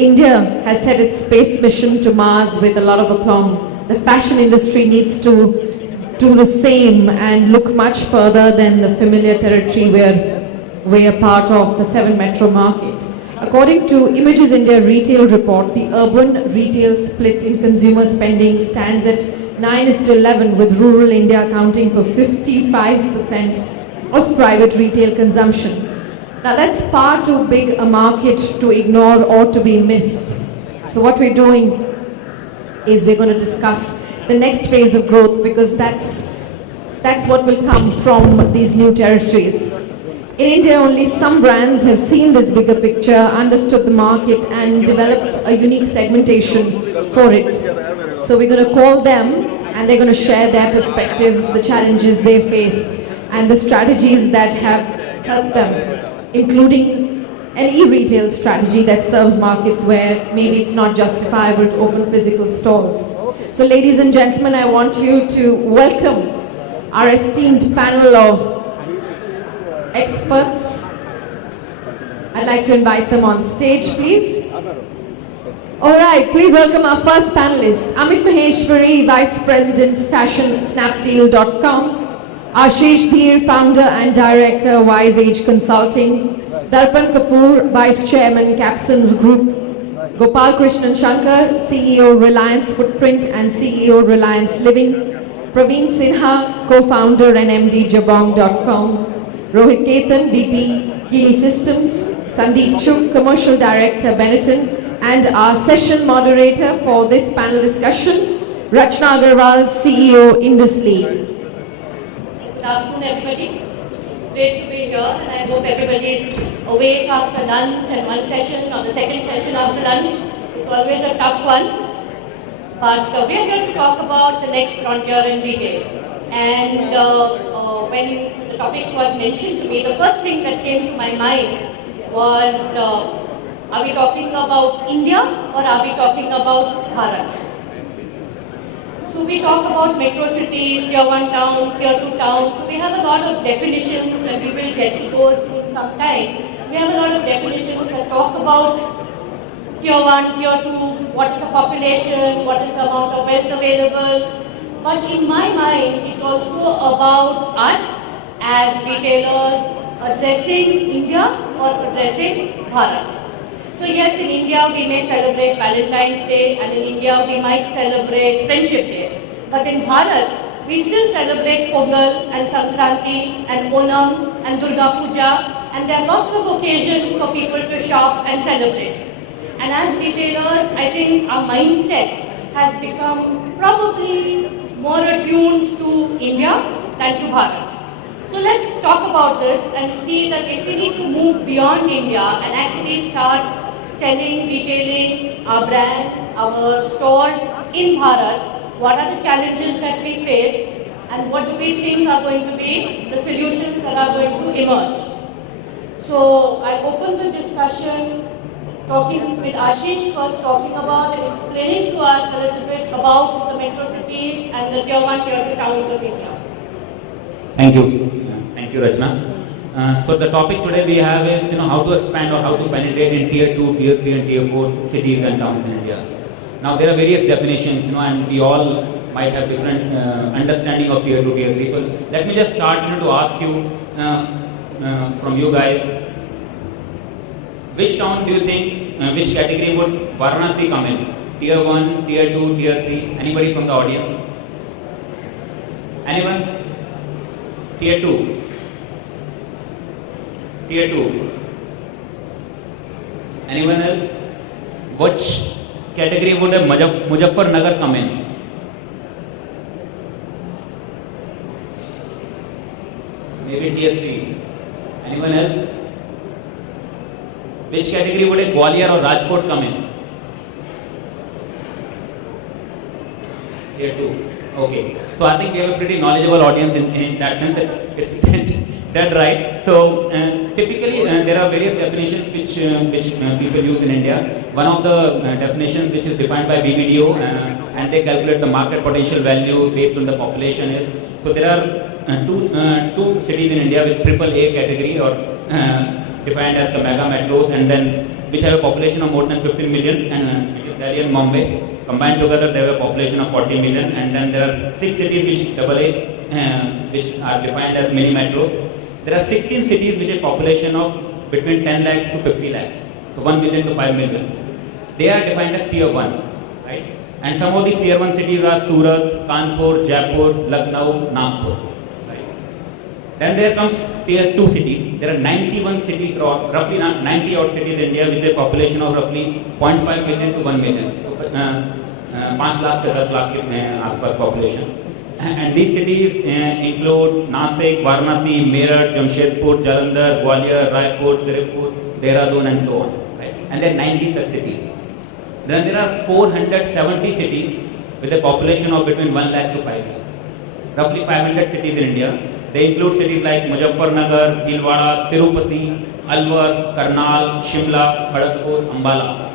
India has set its space mission to Mars with a lot of aplomb. The fashion industry needs to do the same and look much further than the familiar territory we're a part of, the 7 metro market. According to Images India retail report, the urban retail split in consumer spending stands at 9:11, with rural India accounting for 55% of private retail consumption. Now that's far too big a market to ignore or to be missed. So what we're doing is we're going to discuss the next phase of growth, because that's what will come from these new territories. In India, only some brands have seen this bigger picture, understood the market, and developed a unique segmentation for it. So we're going to call them, and they're going to share their perspectives, the challenges they faced, and the strategies that have helped them, including an e-retail strategy that serves markets where maybe it's not justifiable to open physical stores. So ladies and gentlemen, I want you to welcome our esteemed panel of experts. I'd like to invite them on stage, please. All right, please welcome our first panelist, Amit Maheshwari, Vice President, Fashion, Snapdeal.com. Ashish Dheer, Founder and Director, Wise Age Consulting. Darpan Kapoor, Vice Chairman, Capsons Group. Gopal Krishnan Shankar, CEO, Reliance Footprint and CEO, Reliance Living. Praveen Sinha, Co-Founder and MD, Jabong.com. Rohit Ketan, VP, Gili Systems. Sandeep Chuk, Commercial Director, Benetton. And our session moderator for this panel discussion, Rachna Agarwal, CEO, Indusleague. Good afternoon, everybody. It's great to be here, and I hope everybody is awake after lunch and one session or the second session after lunch. It's always a tough one. But we are here to talk about the next frontier in retail. And when the topic was mentioned to me, the first thing that came to my mind was, are we talking about India or are we talking about Bharat? So we talk about metro cities, tier 1 town, tier 2 towns. So we have a lot of definitions, and we will get to those in some time. We have a lot of definitions that talk about tier 1, tier 2, what is the population, what is the amount of wealth available. But in my mind, it's also about us as retailers addressing India or addressing Bharat. So yes, in India we may celebrate Valentine's Day, and in India we might celebrate Friendship Day. But in Bharat, we still celebrate Pongal and Sankranti and Onam and Durga Puja, and there are lots of occasions for people to shop and celebrate. And as retailers, I think our mindset has become probably more attuned to India than to Bharat. So let's talk about this and see that if we need to move beyond India and actually start selling, retailing our brands, our stores in Bharat, what are the challenges that we face, and what do we think are going to be the solutions that are going to emerge. So I'll open the discussion talking with Ashish, first talking about and explaining to us a little bit about the metro cities and the tier 1, tier 2 towns of India. Thank you. Thank you, Rachna. So the topic today we have is how to expand or how to penetrate in tier 2, tier 3 and tier 4 cities and towns in India. Now there are various definitions, and we all might have different understanding of tier 2, tier 3. So let me just start to ask you from you guys, which town do you think, which category would Varanasi come in? Tier 1, tier 2, tier 3? Anybody from the audience? Anyone? Tier 2. Tier 2. Anyone else? Which category would a Muzaffarnagar come in? Maybe tier 3. Anyone else? Which category would a Gwalior or Rajkot come in? Tier 2. Okay. So I think we have a pretty knowledgeable audience in that sense. It's dead right. So typically there are various definitions which people use in India. One of the definitions which is defined by BBDO and they calculate the market potential value based on the population is. So there are two cities in India with AAA category or defined as the mega metros, and then which have a population of more than 15 million, and which is Delhi and Mumbai. Combined together, they have a population of 40 million, and then there are 6 cities which which are defined as mini metros. There are 16 cities with a population of between 10 lakhs to 50 lakhs, so 1 million to 5 million. They are defined as tier 1, right? And some of these tier 1 cities are Surat, Kanpur, Jaipur, Lucknow, Nagpur. Right? Then there comes tier 2 cities. There are 91 cities, or roughly 90 odd cities in India with a population of roughly 0.5 million to 1 million. So, 5 lakh to 10 lakh के आसपास population. And these cities include Nasik, Varanasi, Meerut, Jamshedpur, Jalandhar, Gwalior, Raipur, Tirupur, Dehradun, and so on. Right? And there are 90 such cities. Then there are 470 cities with a population of between 1 lakh to 5 lakh. Roughly 500 cities in India. They include cities like Muzaffarnagar, Bhilwara, Tirupati, Alwar, Karnal, Shimla, Kharagpur, Ambala.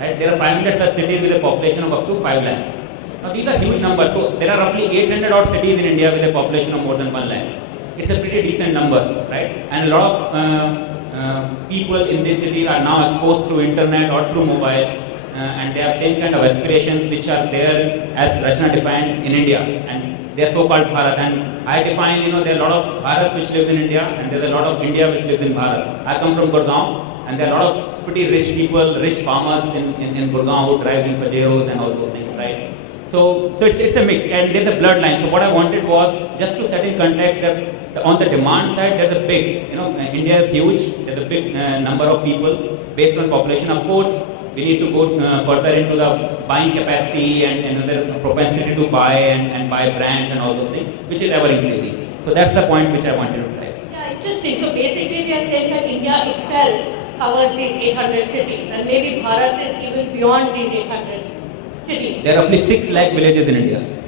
Right? There are 500 such cities with a population of up to 5 lakhs. Now these are huge numbers. So there are roughly 800 odd cities in India with a population of more than 1 lakh. It's a pretty decent number, right? And a lot of people in this city are now exposed through internet or through mobile, and they have same kind of aspirations which are there as Rachna defined in India, and they are so-called Bharat. And I define, there are a lot of Bharat which lives in India, and there is a lot of India which lives in Bharat. I come from Gurgaon, and there are a lot of pretty rich people, rich farmers in Gurgaon who drive in Pajeros and all those things, right? So it's a mix, and there's a bloodline. So what I wanted was just to set in context that on the demand side, there's a big, India is huge. There's a big number of people based on population. Of course, we need to go further into the buying capacity and the propensity to buy and buy brands and all those things, which is ever increasing. So that's the point which I wanted to drive. Yeah, interesting. So basically, we are saying that India itself covers these 800 cities, and maybe Bharat is even beyond these 800 cities. There are roughly 6 lakh villages in India.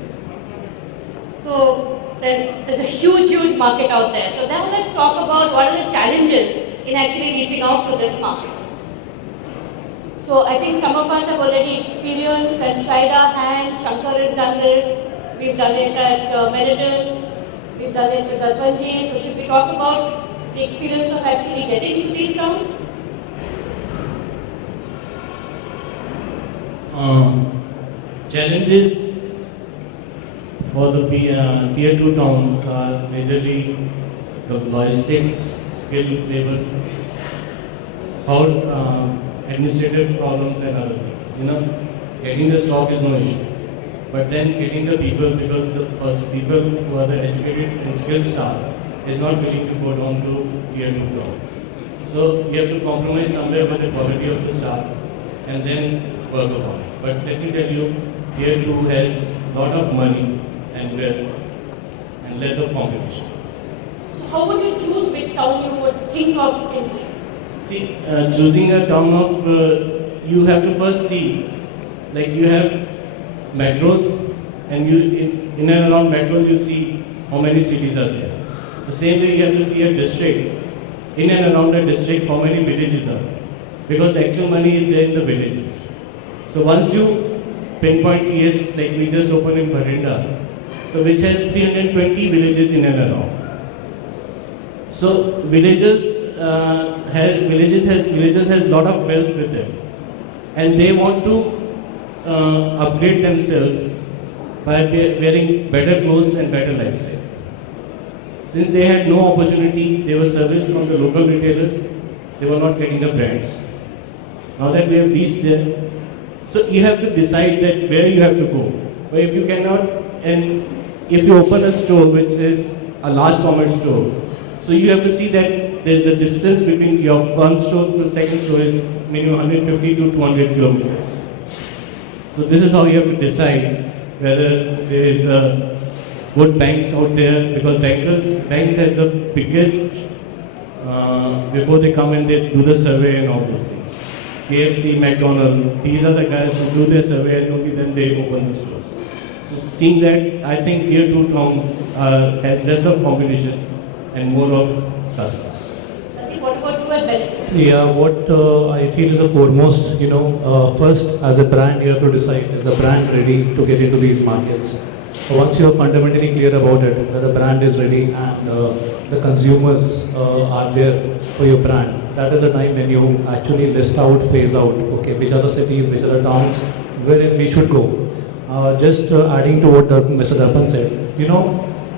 So there's a huge market out there. So now let's talk about what are the challenges in actually reaching out to this market. So I think some of us have already experienced and tried our hand. Shankar has done this. We've done it at Meriden. We've done it with Advanji. So should we talk about the experience of actually getting to these towns? Challenges for the tier 2 towns are majorly the logistics, skilled labor, how administrative problems and other things. Getting the stock is no issue, but then getting the people, because the first people who are the educated and skilled staff is not willing to go down to tier 2 town. So we have to compromise somewhere with the quality of the staff and then work upon it. But let me tell you, tier 2 has a lot of money and wealth and less of competition. So how would you choose which town you would think of entering? See, choosing a town of, you have to first see, like you have metros, and you in and around metros you see how many cities are there. The same way you have to see a district, in and around a district how many villages are there, because the actual money is there in the villages. So once you pinpoint, yes, like we just opened in Bharinda, so which has 320 villages in and around. So villages has lot of wealth with them, and they want to upgrade themselves by wearing better clothes and better lifestyle. Since they had no opportunity, they were serviced from the local retailers, they were not getting the brands. Now that we have reached there, so you have to decide that where you have to go. But if you cannot, and if you open a store which is a large format store, so you have to see that there's the distance between your front store to the second store is minimum 150 to 200 kilometers. So this is how you have to decide whether there is good banks out there, because banks has the biggest, before they come and they do the survey and all those things. KFC, McDonald's, these are the guys who do their survey and only then they open the stores. So seeing that, I think tier 2 town has less of competition and more of customers. What about you at Benedict? Yeah, what I feel is the foremost, first as a brand you have to decide, is the brand ready to get into these markets? Once you are fundamentally clear about it, that the brand is ready and the consumers are there for your brand, that is the time when you actually list out, phase out, okay, which are the cities, which are the towns, wherein we should go. Just adding to what Mr. Darpan said,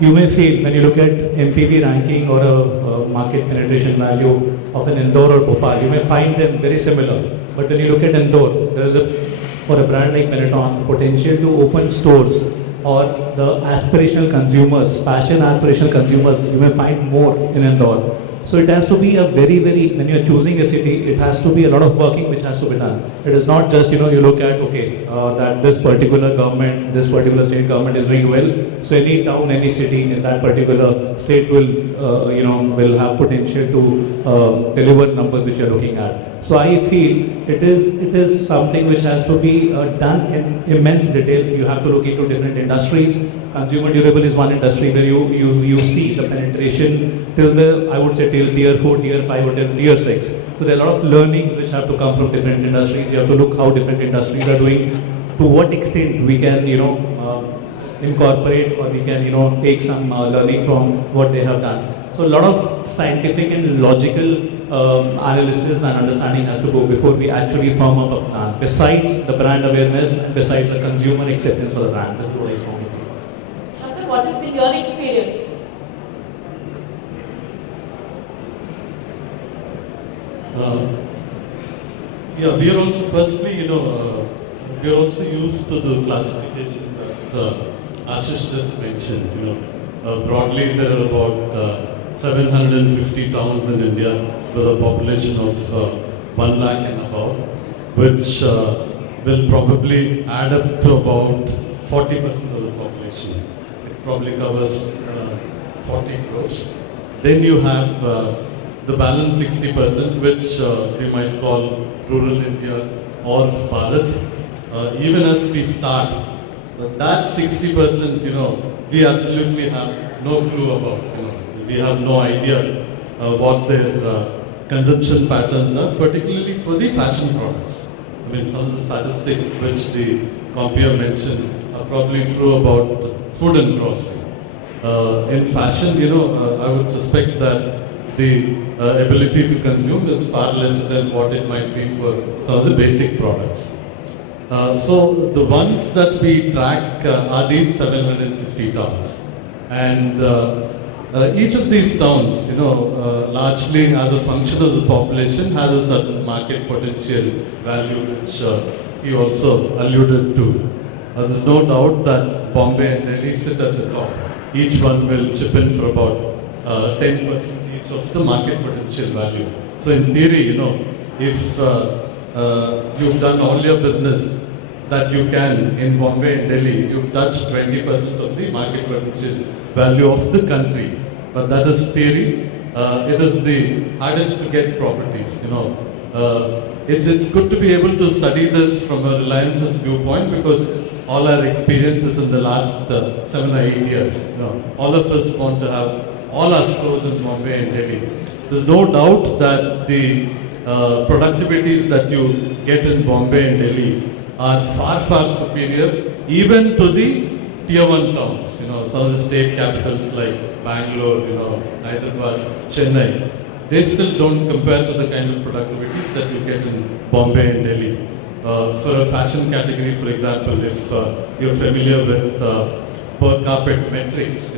you may feel when you look at MPV ranking or a market penetration value of an Indore or Bhopal, you may find them very similar. But when you look at Indore, there is for a brand like Benetton, potential to open stores or the aspirational consumers, fashion aspirational consumers, you may find more in Indore. So it has to be a very, when you are choosing a city, it has to be a lot of working which has to be done. It is not just, you look at, okay, that this particular government, this particular state government is doing well, so any town, any city in that particular state will, will have potential to deliver numbers which you are looking at. So I feel it is something which has to be done in immense detail. You have to look into different industries. Consumer durable is one industry where you see the penetration till I would say till tier 4, tier 5 or till tier 6. So there are a lot of learnings which have to come from different industries. You have to look how different industries are doing, to what extent we can, incorporate or we can, take some learning from what they have done. So a lot of scientific and logical analysis and understanding has to go before we actually firm up a plan. Besides the brand awareness and besides the consumer acceptance for the brand. This is what I strongly feel. Shankar, what has been your experience? Yeah, we are also firstly, we are also used to the classification that Ashish just mentioned. Broadly, there are about 750 towns in India with a population of 1 lakh and above, which will probably add up to about 40% of the population. It probably covers 40 crores. Then you have the balance 60%, which we might call rural India or Bharat. Even as we start, that 60%, we absolutely have no clue about. We have no idea what their consumption patterns are, particularly for the fashion products. I mean, some of the statistics which the compere mentioned are probably true about food and grocery. In fashion, I would suspect that the ability to consume is far less than what it might be for some of the basic products. So the ones that we track are these 750 towns. And each of these towns, largely as a function of the population, has a certain market potential value, which he also alluded to. There's no doubt that Bombay and Delhi sit at the top. Each one will chip in for about 10% each of the market potential value. So in theory, if you've done all your business that you can in Bombay and Delhi, you've touched 20% of the market potential value of the country. But that is theory. It is the hardest to get properties. It's good to be able to study this from a Reliance's viewpoint, because all our experiences in the last 7 or 8 years, all of us want to have all our stores in Bombay and Delhi. There's no doubt that the productivities that you get in Bombay and Delhi are far, far superior even to the tier 1 towns. Some of the state capitals like Bangalore, Hyderabad, Chennai, they still don't compare to the kind of productivities that you get in Bombay and Delhi. For a fashion category, for example, if you're familiar with per carpet metrics,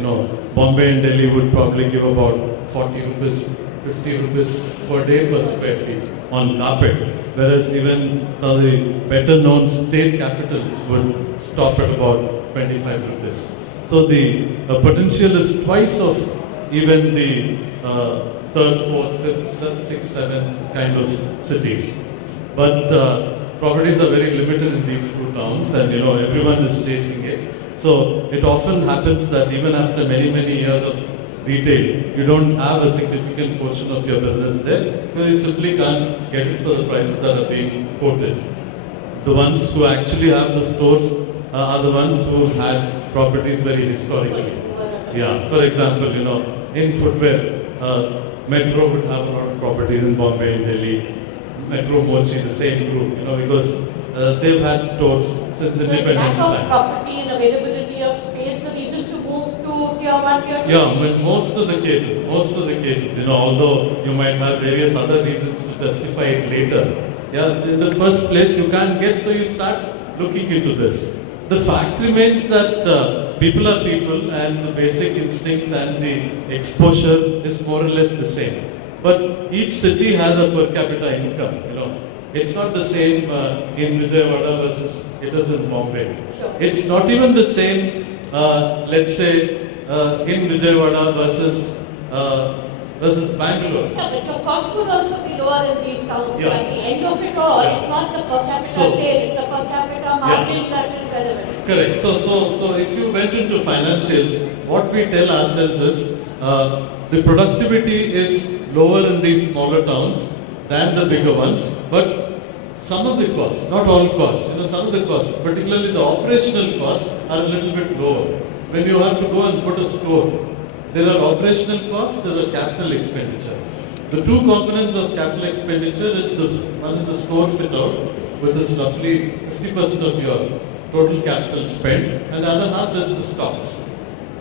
Bombay and Delhi would probably give about 40 rupees, 50 rupees per day per square feet on carpet, whereas even some of the better known state capitals would stop at about 25 rupees. So the potential is twice of even the 3rd, 4th, 5th, 6th, 7th kind of cities. But properties are very limited in these two towns, and everyone is chasing it. So it often happens that even after many, many years of retail, you don't have a significant portion of your business there, because you simply can't get it for the prices that are being quoted. The ones who actually have the stores are the ones who had properties very historically. Yeah, for example, in footwear, Metro would have a lot of properties in Bombay and Delhi. Metro Mochi, the same group, because they've had stores since independence time. So is lack of time. property and availability of space the reason to move to tier 1, Tier 2? Yeah, but most of the cases, although you might have various other reasons to justify it later, yeah, in the first place you can't get, so you start looking into this. The fact remains that people are people and the basic instincts and the exposure is more or less the same. But each city has a per capita income, It's not the same in Vijayawada versus it is in Bombay. Sure. It's not even the same, let's say, in Vijayawada versus Bangalore. Yeah, but your costs would also be lower in these towns. Yeah. At the end of it all, Yeah. it's not the per capita So- sale, it's the per capita margin that is relevant. Correct. So if you went into financials, what we tell ourselves is the productivity is lower in these smaller towns than the bigger ones, but some of the costs, not all costs, some of the costs, particularly the operational costs, are a little bit lower. When you have to go and put a store, there are operational costs, there are capital expenditure. The two components of capital expenditure is one is the store fit out, which is roughly 50% of your total capital spend, and the other half is the stocks.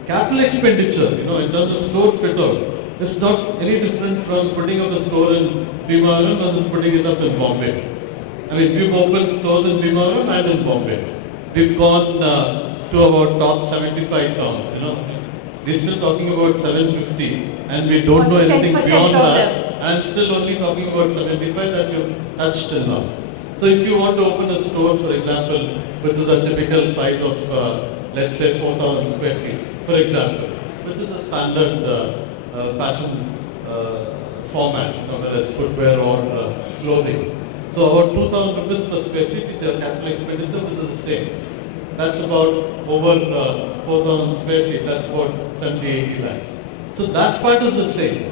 Capital expenditure, in terms of store fit out, is not any different from putting up a store in Bhimavaram versus putting it up in Bombay. I mean, we've opened stores in Bhimavaram and in Bombay. We've gone to about top 75 towns, We're still talking about 750 and we don't know anything 10% beyond of that. them. I'm still only talking about 75 that we've touched till now. So if you want to open a store, for example, which is a typical size of, let's say, 4,000 square feet, for example, which is a standard fashion format, whether it's footwear or clothing. So about 2,000 rupees per square feet is your capital expenditure, which is the same. That's about over 4,000 square feet, that's about 70, 80 lakhs. So that part is the same.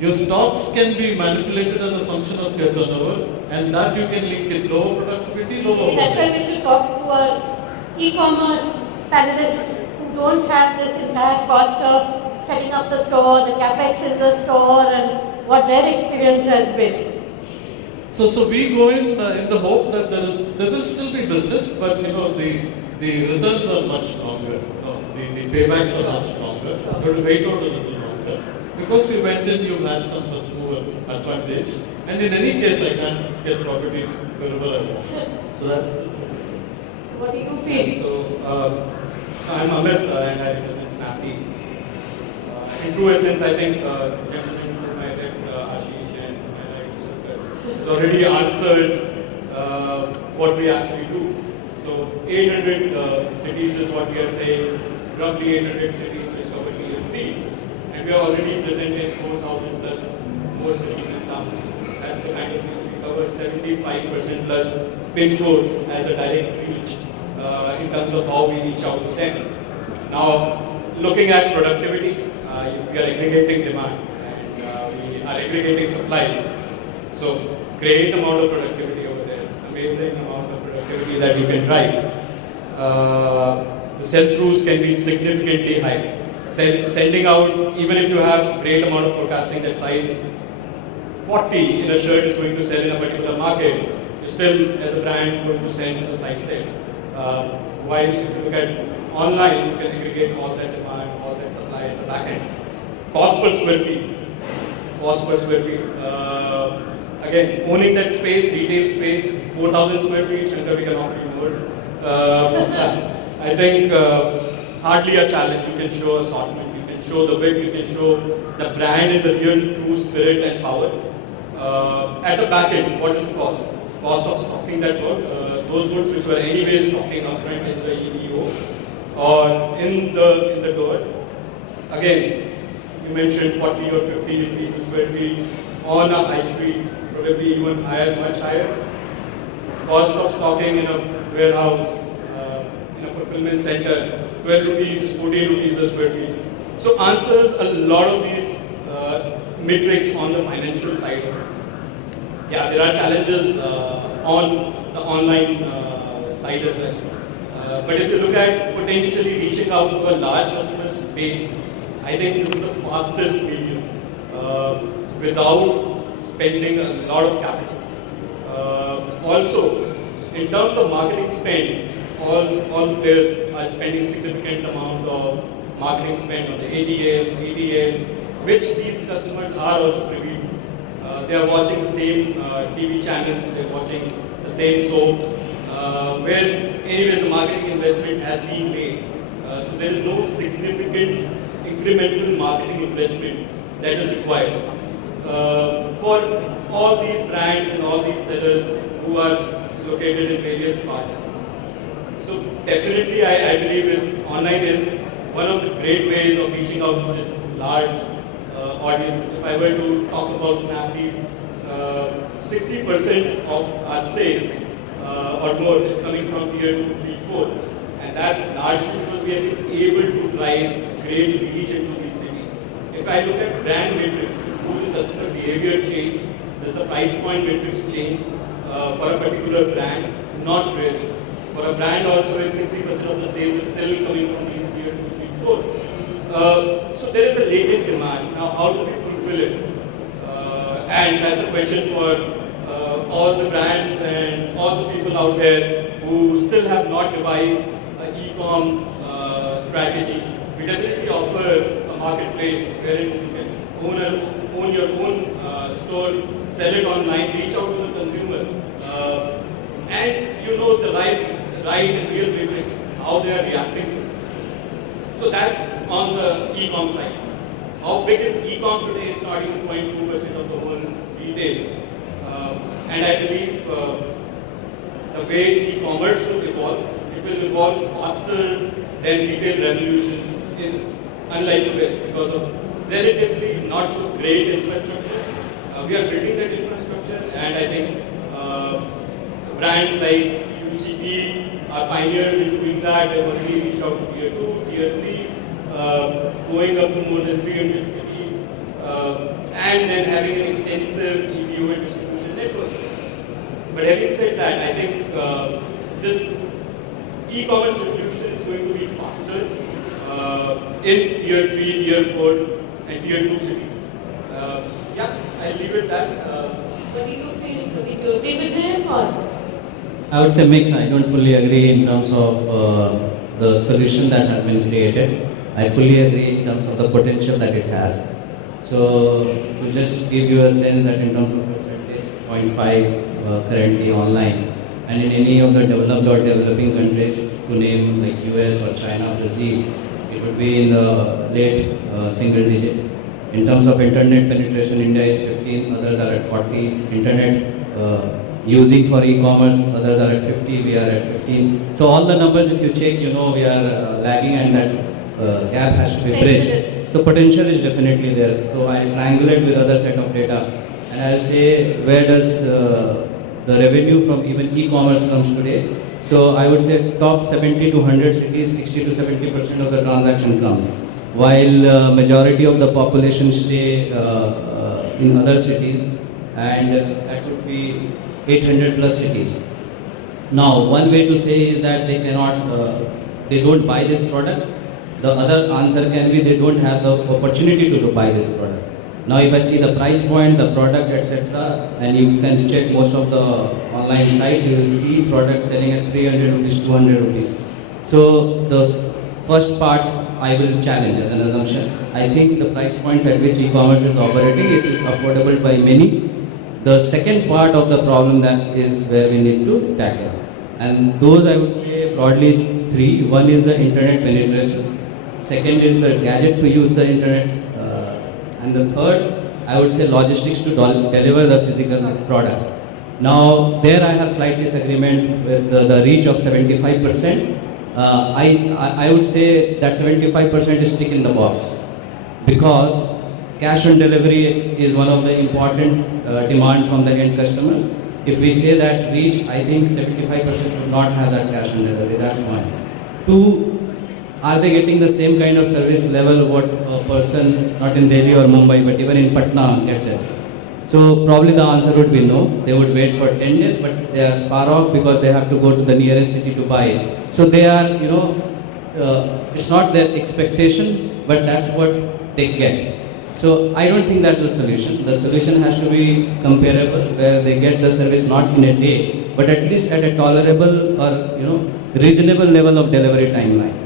Your stocks can be manipulated as a function of your turnover, and that you can link it lower productivity, lower Maybe that's profit. why we should talk to our e-commerce panelists who don't have this entire cost of setting up the store, the capex in the store, and what their experience has been. So we go in the hope that there will still be business, but the returns are much longer. The paybacks are much longer. You have to wait out a little longer. Because you went in, you had some first mover advantage, and in any case, I can't get properties wherever I want. So that's. So what do you feel? So, I'm Amit and I represent Snappy. In true essence, I think the gentleman to my left, Ashish, and has already answered what we actually do. So, 800 cities is what we are saying, roughly 800 cities which cover TFT, and we are already present in 4,000 plus more cities in town. That's the kind of thing we cover. 75% plus pin codes as a direct reach. In terms of how we reach out to them. Now, looking at productivity, we are aggregating demand and we are aggregating supplies. So, great amount of productivity over there, amazing amount of productivity that you can drive. The sell-throughs can be significantly high. Sending out, even if you have great amount of forecasting that size 40 in a shirt is going to sell in a particular market, you're still, as a brand, going to send a size sale. While if you look at online, you can aggregate all that demand, all that supply at the back end. Cost per square feet. Again, owning that space, retail space, 4,000 square feet, Shankar, we can offer you more. I think hardly a challenge. You can show assortment, you can show the width, you can show the brand in the real true spirit and power. At the back end, what is the cost? Cost of stocking that good, those goods which were anyways stocking upfront in the EBO or in the door. Again, you mentioned 40 or 50 rupees per square feet on a high street, probably even higher, much higher. Cost of stocking in a warehouse, in a fulfillment center, 12 rupees, 14 rupees a square feet. So answers a lot of these metrics on the financial side of it. Yeah, there are challenges on the online side as well. But if you look at potentially reaching out to a large customer base, I think this is the fastest medium without spending a lot of capital. Also, in terms of marketing spend, all players are spending significant amount of marketing spend on the ADLs, ADLs, which these customers are also privy to. They are watching the same TV channels, they are watching the same soaps, where anyway the marketing investment has been made. So there is no significant incremental marketing investment that is required. For all these brands and all these sellers who are located in various parts. So definitely I believe online is one of the great ways of reaching out to this large audience. If I were to talk about Snapdeal, 60% of our sales or more is coming from tier 2, 3, 4. And that's largely because we have been able to drive great reach into these cities. If I look at brand metrics, do the customer behavior change? Does the price point metrics change for a particular brand? Not really. For a brand also, it's 60% of the sales is still coming from these tier 2, 3, 4. So there is a latent demand. Now, how do we fulfill it? And that's a question for all the brands and all the people out there who still have not devised an e-com strategy. We definitely offer a marketplace wherein you can own your own store, sell it online, reach out to the consumer, and you know the right and real metrics, how they are reacting. So that's on the e-com side. How big is e-com today? It's not even 0.2% of the whole retail. And I believe the way e-commerce will evolve, it will evolve faster than retail revolution unlike the West because of relatively not so great infrastructure. We are building that infrastructure, and I think brands like UCP are pioneers in doing that. They've already reached out to tier 2, tier 3, going up to more than 300 cities, and then having an extensive EBO and distribution network. But having said that, I think this e-commerce revolution is going to be faster in tier 3, tier 4, and tier 2 cities. Yeah, I'll leave it that. What do you feel? Do you agree with him or? I would say mix. I don't fully agree in terms of the solution that has been created. I fully agree in terms of the potential that it has. So to just give you a sense that in terms of percentage, 0.5 currently online, and in any of the developed or developing countries, to name like US or China, Brazil, it would be in the late single digit. In terms of internet penetration, India is 15, others are at 40. Internet using for e-commerce, others are at 50, we are at 15. So all the numbers, if you check, you know we are lagging, and that gap has to be bridged. So potential is definitely there. So I triangulate with other set of data, and I'll say where does the revenue from even e-commerce comes today. So I would say top 70 to 100 cities, 60 to 70% of the transaction comes, while majority of the population stay in other cities, and that would be 800 plus cities. Now, one way to say is that they cannot, they don't buy this product. The other answer can be they don't have the opportunity to buy this product. Now, if I see the price point, the product, etc., and you can check most of the online sites, you will see products selling at 300 rupees, 200 rupees. So the first part I will challenge as an assumption. I think the price points at which e-commerce is operating, it is affordable by many. The second part of the problem that is where we need to tackle. And those I would say broadly three. One is the internet penetration. Second is the gadget to use the internet. And the third, I would say logistics to deliver the physical product. Now, there I have slight disagreement with the reach of 75%. I would say that 75% is tick in the box, because cash on delivery is one of the important demand from the end customers. If we say that reach, I think 75% would not have that cash on delivery, that's one. Two, are they getting the same kind of service level what a person, not in Delhi or Mumbai, but even in Patna gets it? So probably the answer would be no. They would wait for 10 days, but they are far off because they have to go to the nearest city to buy it. So they are, it's not their expectation, but that's what they get. So I don't think that's the solution. The solution has to be comparable, where they get the service not in a day, but at least at a tolerable or reasonable level of delivery timeline.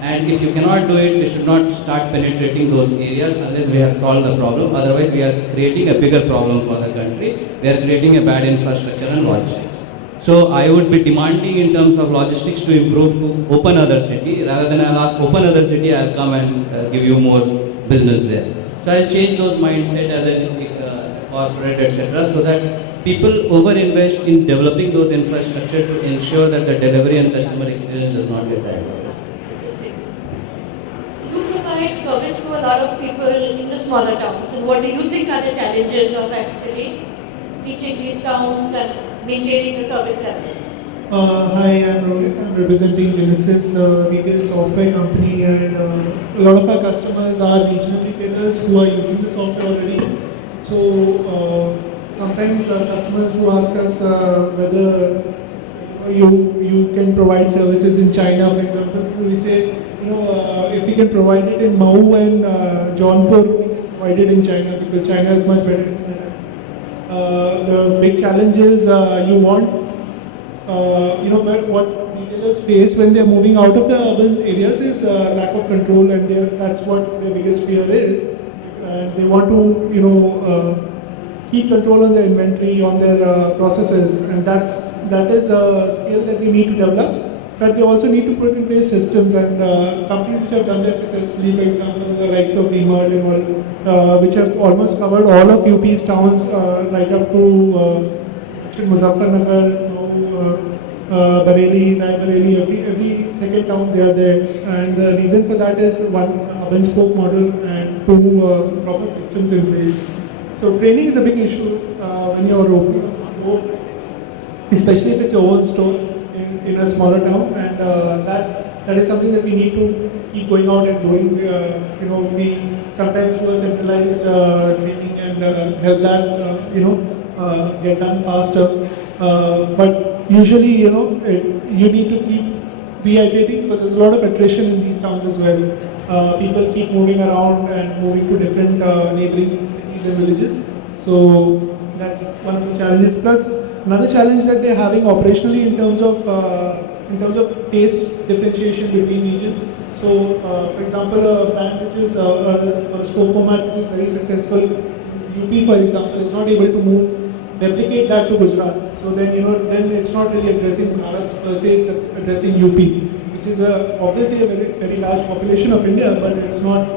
And if you cannot do it, we should not start penetrating those areas unless we have solved the problem. Otherwise, we are creating a bigger problem for the country. We are creating a bad infrastructure and logistics. So I would be demanding in terms of logistics to improve to open other city. Rather than I'll ask open other city, I'll come and give you more business there. So I'll change those mindset as a corporate, etc. so that people over-invest in developing those infrastructure to ensure that the delivery and customer experience does not get diluted. Interesting. You provide service to a lot of people in the smaller towns, and what do you think are the challenges of actually reaching these towns and maintaining the service levels? Hi, I'm Rohit. I'm representing Genesis retail software company, and a lot of our customers are regional retailers who are using the software already. So sometimes customers who ask us whether you can provide services in China, for example. So we say, if we can provide it in Mau and Jaunpur, we can provide it in China because China is much better. The big challenge is but what retailers face when they're moving out of the urban areas is lack of control, and that's what their biggest fear is. And they want to, keep control on their inventory, on their processes, and that is a skill that they need to develop. But they also need to put in place systems, and companies which have done that successfully, for example, the likes of V-Mart and all, which have almost covered all of UP's towns, right up to Muzaffarnagar, Bareilly, Raebareli, every second town they are there. And the reason for that is one, hub and spoke model, and two, proper systems in place. So training is a big issue when you are opening a store, especially if it's your own store in a smaller town, and that is something that we need to keep going out and doing. We sometimes do a centralized training and help that get done faster. But usually, you need to keep reiterating because there's a lot of attrition in these towns as well. People keep moving around and moving to different neighboring villages. So that's one of the challenges. Plus, another challenge that they're having operationally in terms of taste differentiation between regions. So, for example, a brand which is a store format which is very successful, UP for example, is not able to replicate that to Gujarat. So then then it's not really addressing Bharat per se, it's addressing UP, which is obviously a very very large population of India, but it's not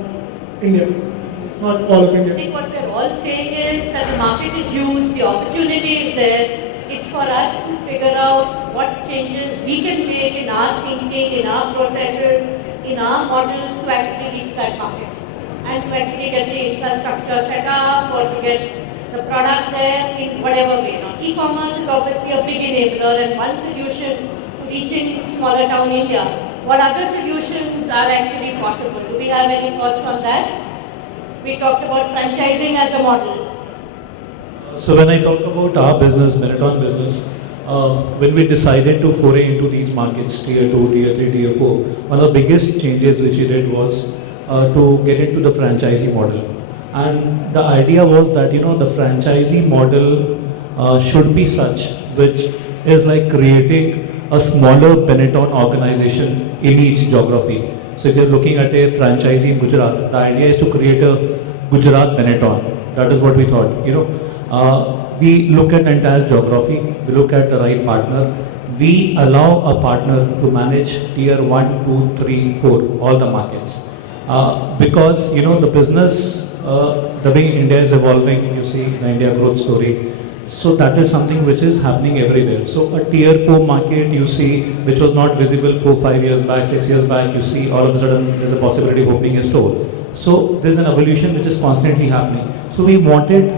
India. It's not all of India. I think what we're all saying is that the market is huge, the opportunity is there. It's for us to figure out what changes we can make in our thinking, in our processes, in our models to actually reach that market and to actually get the infrastructure set up or to get the product there in whatever way. Now, e-commerce is obviously a big enabler and one solution to reaching smaller town India. What other solutions are actually possible? Do we have any thoughts on that? We talked about franchising as a model. So when I talk about our business, Marathon business, when we decided to foray into these markets, tier 2, tier 3, tier 4, one of the biggest changes which we did was to get into the franchisee model. And the idea was that, the franchisee model should be such, which is like creating a smaller Benetton organization in each geography. So if you're looking at a franchisee in Gujarat, the idea is to create a Gujarat Benetton. That is what we thought, we look at entire geography, we look at the right partner, we allow a partner to manage tier 1, 2, 3, 4, all the markets. Because, the business, the way India is evolving, you see the India growth story. So that is something which is happening everywhere. So a tier 4 market you see, which was not visible 4, 5 years back, 6 years back, you see all of a sudden there's a possibility of opening a store. So there's an evolution which is constantly happening. So we wanted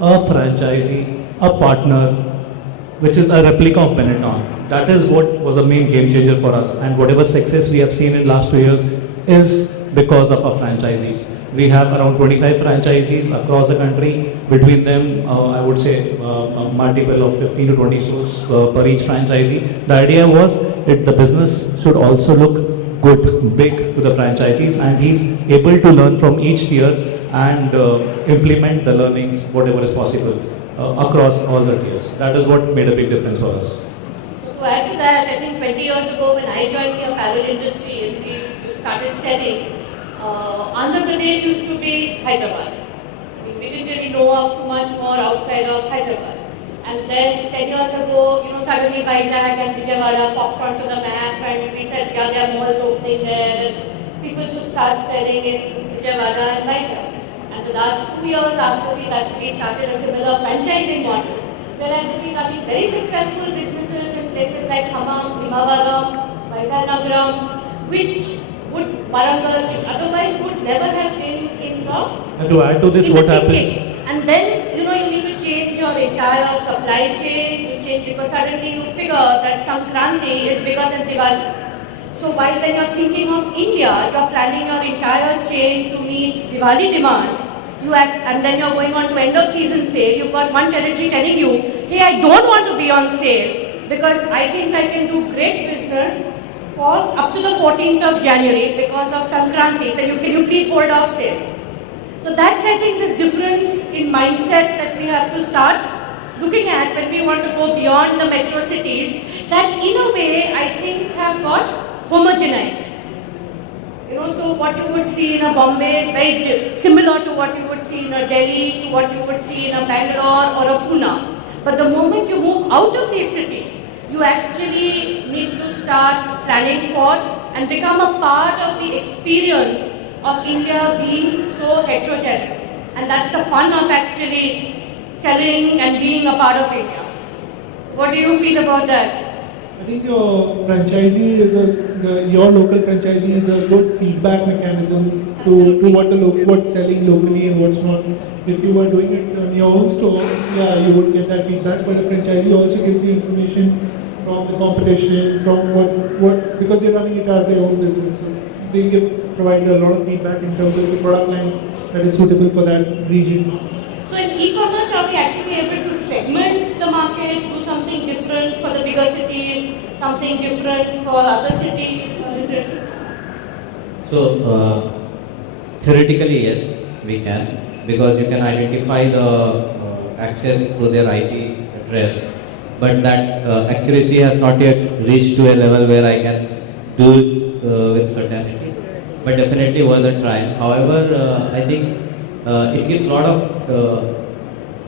a franchisee, a partner, which is a replica of Benetton. That is what was a main game changer for us. And whatever success we have seen in last 2 years is because of our franchisees. We have around 25 franchisees across the country. Between them, I would say a multiple of 15 to 20 stores per each franchisee. The idea was that the business should also look good, big to the franchisees, and he's able to learn from each tier and implement the learnings, whatever is possible, across all the tiers. That is what made a big difference for us. So to add to that, I think 20 years ago when I joined the apparel industry and we started selling, Andhra Pradesh used to be Hyderabad. We didn't really know of too much more outside of Hyderabad. And then 10 years ago, suddenly Vizag and Vijayawada popped onto the map and we said, yeah, there are malls opening there and people should start selling in Vijayawada and Vizag. And the last 2 years after we actually started a similar franchising model, where I've been running very successful businesses in places like Khammam, Bhimavaram, Vizagaram, which would Warangal, which otherwise would never have been in the. And to add to this, in the what happens? thinking. And then you need to change your entire supply chain. You change because suddenly you figure that Sankranti is bigger than Diwali. So while when you're thinking of India, you're planning your entire chain to meet Diwali demand. And then you're going on to end of season sale. You've got one territory telling you, hey, I don't want to be on sale because I think I can do great business for up to the 14th of January because of Sankranti. So can you please hold off sale? So that's, I think, this difference in mindset that we have to start looking at when we want to go beyond the metro cities that in a way I think have got homogenized. So what you would see in a Bombay is very similar to what you would see in a Delhi, to what you would see in a Bangalore or a Pune. But the moment you move out of these cities, you actually need to start planning for and become a part of the experience of India being so heterogeneous. And that's the fun of actually selling and being a part of India. What do you feel about that? I think your franchisee is your local franchisee is a good feedback mechanism to what's selling locally and what's not. If you were doing it on your own store, yeah, you would get that feedback. But a franchisee also gives you information from the competition, from what because they're running it as their own business. So they provide a lot of feedback in terms of the product line that is suitable for that region. So in e-commerce, are we actually able to segment the markets, do something different for the bigger cities, something different for other cities? Is it? So theoretically, yes, we can, because you can identify the access through their IP address, but that accuracy has not yet reached to a level where I can do it with certainty. But definitely worth a try. However, I think it gives a lot of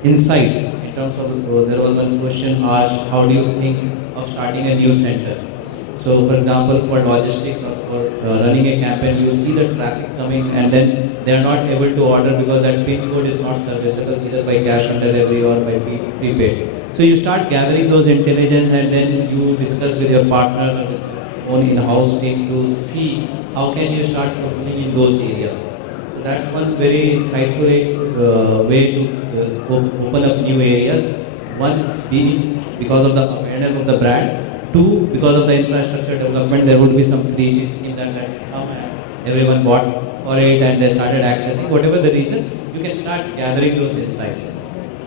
insights in terms of, there was one question asked, how do you think of starting a new center? So for example, for logistics or for running a campaign, you see the traffic coming and then they are not able to order because that PIN code is not serviceable either by cash on delivery or by prepaid. So you start gathering those intelligence and then you discuss with your partners or with your own in-house team to see how can you start fulfilling in those areas. So that's one very insightful way to open up new areas. One being because of the awareness of the brand. Two, because of the infrastructure development, there would be some 3G scheme that come and everyone bought for it and they started accessing. Whatever the reason, you can start gathering those insights.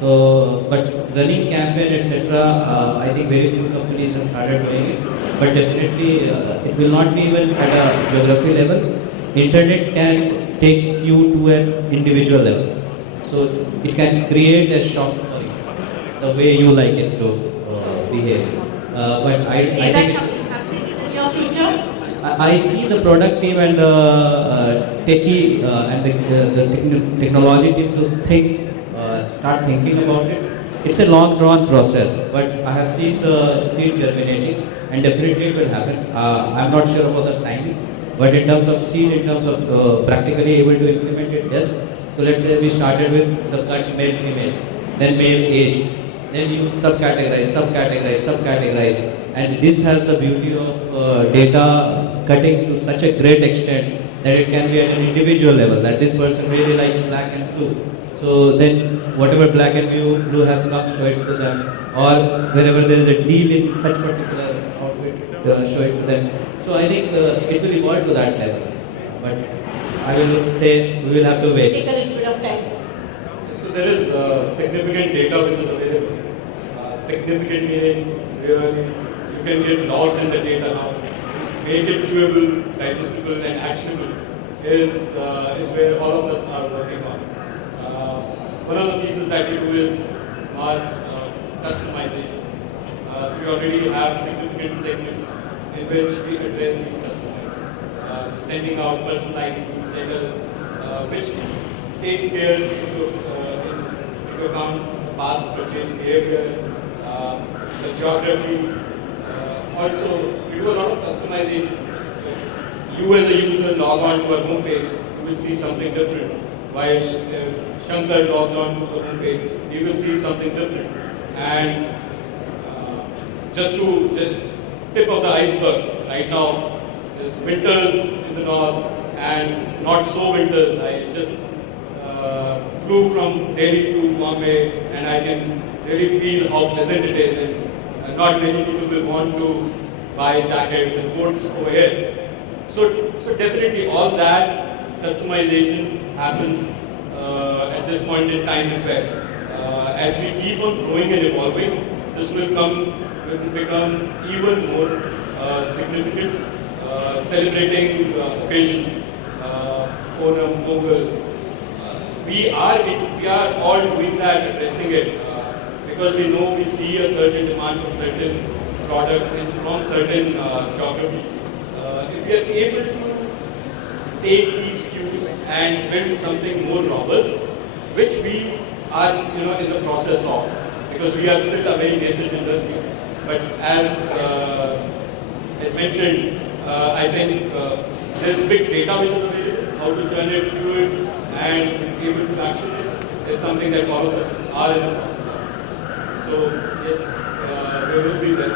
So, but running campaign, etc., I think very few companies have started doing it. But definitely, it will not be even at a geography level. Internet can take you to an individual level. So, it can create a shop for you, the way you like it to behave. But I think something happening in your future? I see the product team and the techie and the technology team to start thinking about it. It's a long drawn process, but I have seen the seed germinating and definitely it will happen. I'm not sure about the timing, but in terms of seed, in terms of practically able to implement it, yes. So let's say we started with the cut male, female, then male age. Then you subcategorize, and this has the beauty of data cutting to such a great extent that it can be at an individual level, that this person really likes black and blue. So then whatever black and blue has come, show it to them, or wherever there is a deal in such particular outfit, show it to them. So I think it will evolve to that level, but I will say we will have to wait. Take a little bit of time. So there is significant data which is available. Significant meaning really you can get lost in the data now. Make it chewable, digestible and actionable is where all of us are working on. One of the pieces that we do is mass customization. So we already have significant segments in which we address these customers. sending out personalized newsletters, which takes care into account past purchase behavior, the geography. Also, we do a lot of customization. You as a user log on to our homepage, you will see something different. While if Shankar logs on to the homepage, he will see something different. And just tip of the iceberg, right now, there's winters in the north and not so winters. I just flew from Delhi to Bombay and I can really feel how pleasant it is. And not many people will want to buy jackets and coats over here. So definitely all that customization happens at this point in time as well. As we keep on growing and evolving, this will become even more significant, celebrating occasions, Onam, Pongal. We are all doing that, addressing it, because we see a certain demand for certain products and from certain geographies. If we are able to take these cues and build something more robust, which we are in the process of, because we are still a very nascent industry. But as mentioned, I think there's big data which is available. How to turn it, through it, and able to action it is something that all of us are in the process of. So yes, we will be there.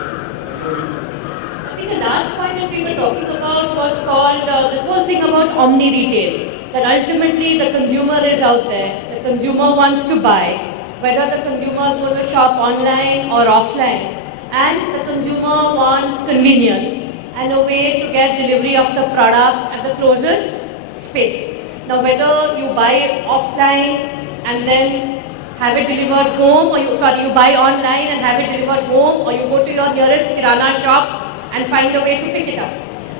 I think the last point that we were talking about was called this whole thing about omni-retail. That ultimately the consumer is out there, the consumer wants to buy, whether the consumer is going to shop online or offline, and the consumer wants convenience and a way to get delivery of the product at the closest space. Now whether you buy it offline and then have it delivered home, or you buy online and have it delivered home, or you go to your nearest kirana shop and find a way to pick it up.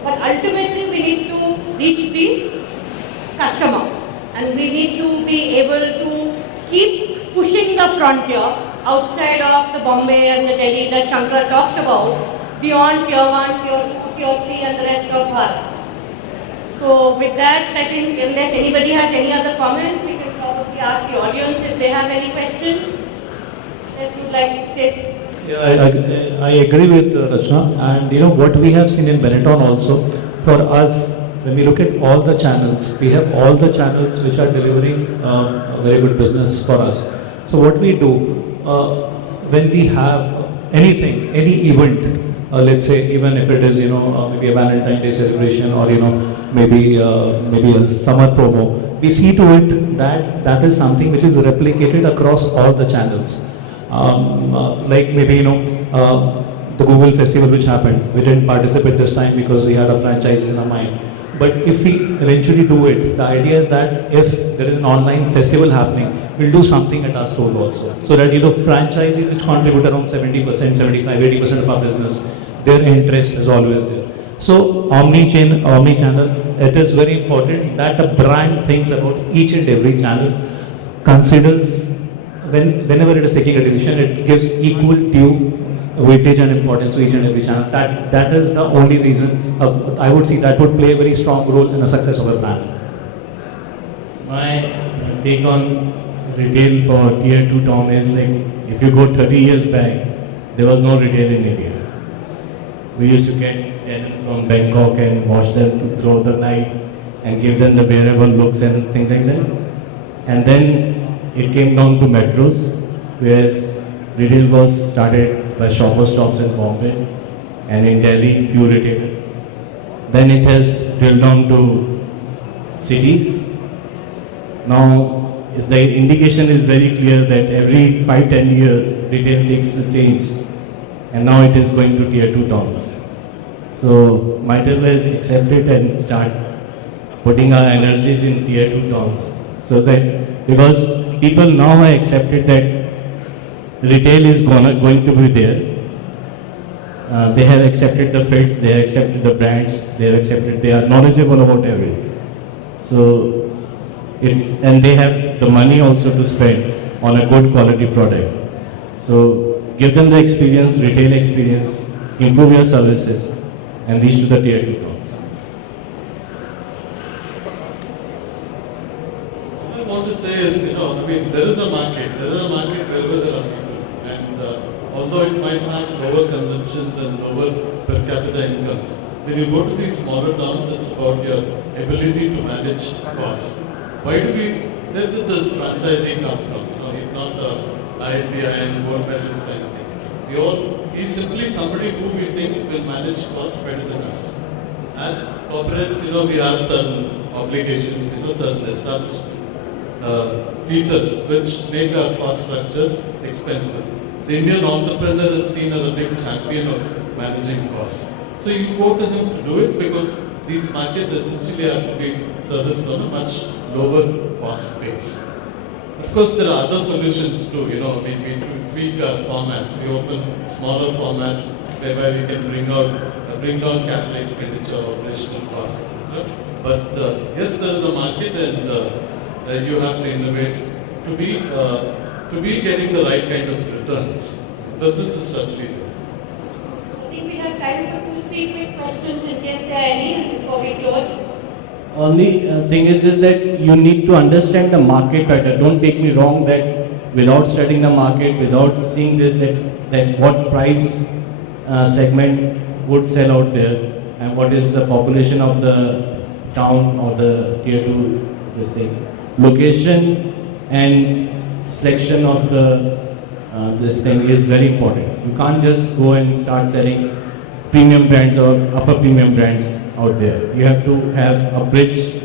But ultimately we need to reach the customer, and we need to be able to keep pushing the frontier outside of the Bombay and the Delhi that Shankar talked about, beyond tier 1, tier 2, tier 3 and the rest of Bharat. So with that, I think unless anybody has any other comments, we can probably ask the audience if they have any questions. Yes, would like to say something. Yeah, I agree with Rachna, and what we have seen in Benetton also, for us, when we look at all the channels, we have all the channels which are delivering a very good business for us. So what we do, when we have anything, any event, let's say even if it is maybe a Valentine's Day celebration, or maybe a summer promo, we see to it that that is something which is replicated across all the channels. Like maybe the Google festival which happened, we didn't participate this time because we had a franchise in our mind. But if we eventually do it, the idea is that if there is an online festival happening, we'll do something at our stores also. So that franchises which contribute around 70%, 75, 80% of our business, their interest is always there. So omni-channel, it is very important that a brand thinks about each and every channel, considers whenever it is taking a decision, it gives equal due weightage and importance to each and every channel. That is the only reason I would see that would play a very strong role in the success of a brand. My take on retail for tier 2 town is like, if you go 30 years back, there was no retail in India. We used to get them from Bangkok and wash them throughout the night and give them the wearable looks and things like that. And then it came down to metros, whereas retail was started by shopper stops in Bombay and in Delhi, few retailers. Then it has drilled down to cities. Now, the indication is very clear that every 5-10 years, retail takes a change. And now it is going to tier 2 towns. So, might as well accept it and start putting our energies in tier 2 towns. So that, because people now have accepted that retail is going to be there. They have accepted the fits, they have accepted the brands, they are knowledgeable about everything. So, and they have the money also to spend on a good quality product. So, give them the experience, retail experience, improve your services, and reach to the tier 2 towns. yes, I mean, there is a market. There is a market wherever there are people. And although it might have lower consumptions and lower per capita incomes, when you go to these smaller towns, it's about your ability to manage costs. Where did this franchisee come from? He's not IITIN, gold medalist kind of thing. He's simply somebody who we think will manage costs better than us. As corporates, we have certain obligations, certain established features which make our cost structures expensive. The Indian entrepreneur is seen as a big champion of managing costs. So you go to him to do it because these markets essentially have to be serviced on a much lower cost base. Of course, there are other solutions too. We tweak our formats. We open smaller formats whereby we can bring down capital expenditure, operational costs, etc. But yes, there is a market, and you have to innovate to be getting the right kind of returns. Business is certainly there. I think we have time for 2-3 quick questions in case there are any before we close. Only thing is just that you need to understand the market better. Don't take me wrong that without studying the market, without seeing this, that what price segment would sell out there and what is the population of the town or the tier 2 this thing. Location and selection of this thing is very important. You can't just go and start selling premium brands or upper premium brands out there. You have to have a bridge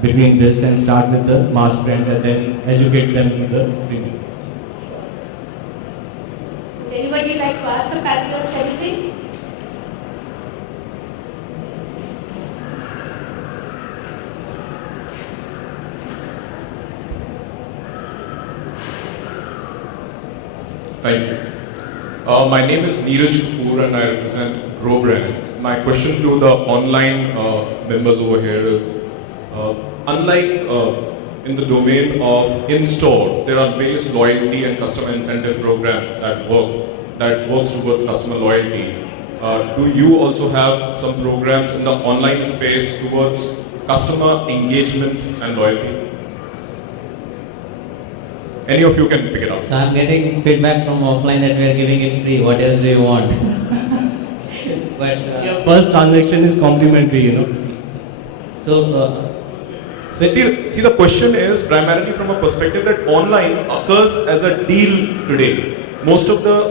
between this and start with the mass brands and then educate them to the premium. Would anybody like to ask the panelists anything? Thank you. My name is Neeraj Kapoor and I represent Grow Brands. My question to the online members over here is, unlike in the domain of in-store, there are various loyalty and customer incentive programs that works towards customer loyalty. Do you also have some programs in the online space towards customer engagement and loyalty? Any of you can pick it up. So I'm getting feedback from offline that we are giving it free. What else do you want? But Your first transaction is complimentary, So, See, the question is primarily from a perspective that online occurs as a deal today. Most of the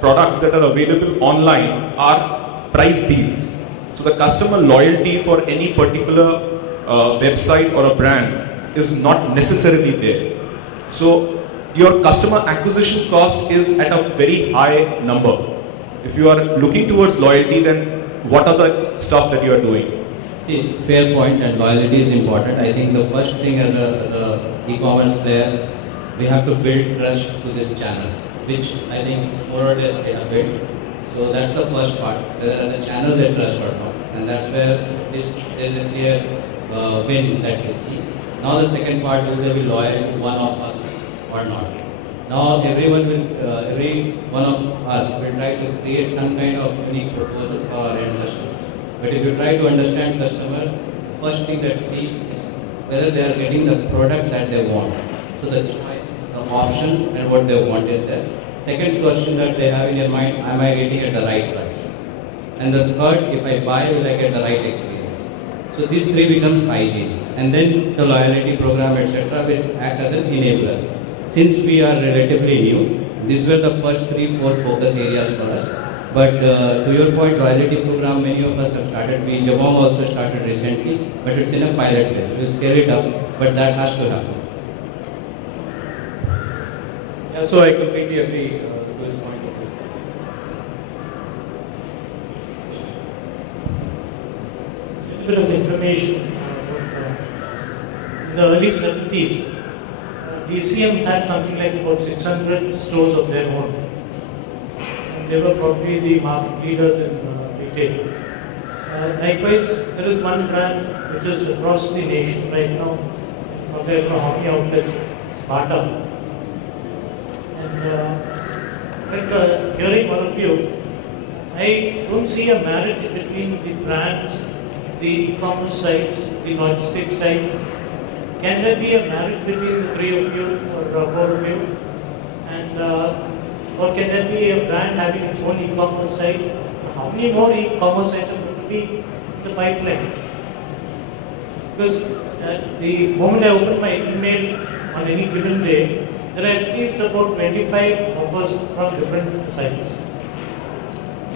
products that are available online are price deals. So the customer loyalty for any particular website or a brand is not necessarily there. So your customer acquisition cost is at a very high number. If you are looking towards loyalty, then what are the stuff that you are doing? see, fair point, and loyalty is important. I think the first thing as a e-commerce player, we have to build trust to this channel, which I think more or less we have built. So that's the first part, whether the channel they trust or not. And that's where there is a clear win that we see. Now the second part, will they be loyal to one of us or not? Now every one of us will try to create some kind of unique proposal for our end customers. But if you try to understand customer, the first thing that see is whether they are getting the product that they want. So the choice, the option, and what they want is there. Second question that they have in your mind, am I getting at the right price? And the third, if I buy, will I get the right experience? So these three becomes hygiene. And then the loyalty program, etc. will act as an enabler. Since we are relatively new, these were the first 3-4 focus areas for us. But to your point, loyalty program, many of us have started. Jabong also started recently, but it's in a pilot phase. We'll scale it up, but that has to happen. Yeah, so I completely agree to his point of view. A little bit of information. In the early 70s, DCM had something like about 600 stores of their own. And they were probably the market leaders in retail. Likewise, there is one brand which is across the nation right now. Not there for how many outlets? Bata. And hearing one of you, I don't see a marriage between the brands, the e-commerce sites, the logistics side, can there be a marriage between the three of you or four of you? And or can there be a brand having its own e-commerce site? How many more e-commerce sites are going to be in the pipeline? Because the moment I open my email on any given day, there are at least about 25 offers from different sites.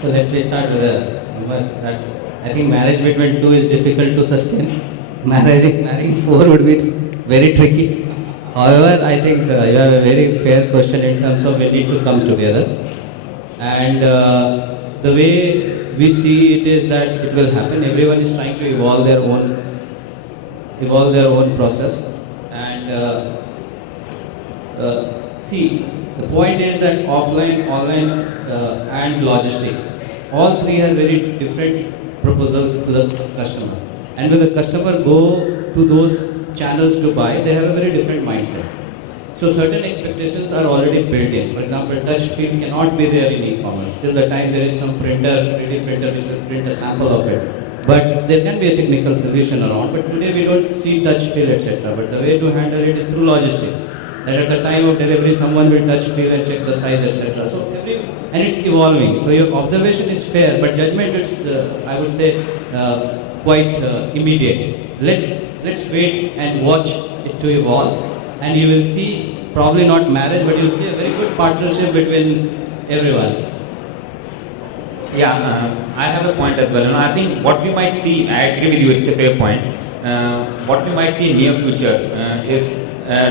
So let me start with that. I think marriage between two is difficult to sustain. Marrying four would be very tricky. However, I think you have a very fair question in terms of we need to come together. And the way we see it is that it will happen. Everyone is trying to evolve their own process. And see, the point is that offline, online, and logistics, all three has very different proposal to the customer. And when the customer go to those channels to buy, they have a very different mindset. So certain expectations are already built in. For example, touch feel cannot be there in e-commerce till the time there is some printer, 3D printer which will print a sample of it. But there can be a technical solution around. But today we don't see touch feel, etc. But the way to handle it is through logistics. That at the time of delivery, someone will touch feel and check the size, etc. So and it's evolving. So your observation is fair, but judgment is, I would say, quite immediate. Let's wait and watch it to evolve, and you will see probably not marriage, but you'll see a very good partnership between everyone. Yeah, I have a point as well. I think what we might see, I agree with you, it's a fair point. What we might see in near future is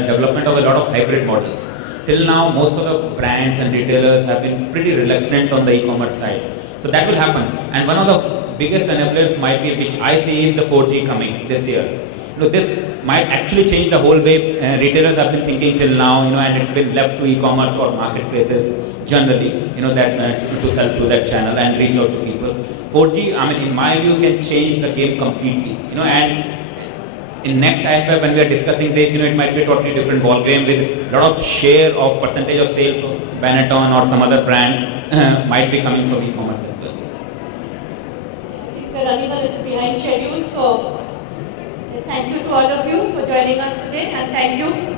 development of a lot of hybrid models. Till now, most of the brands and retailers have been pretty reluctant on the e-commerce side. So that will happen. And one of the biggest enablers might be, which I see, is the 4G coming this year. This might actually change the whole way retailers have been thinking till now, and it's been left to e-commerce or marketplaces generally, that to sell through that channel and reach out to people. 4G, in my view, can change the game completely, and in next IFF when we are discussing this, it might be a totally different ball game with a lot of share of percentage of sales of Benetton or some other brands might be coming from e-commerce as well. I think we're running a little behind schedule, so thank you to all of you for joining us today, and thank you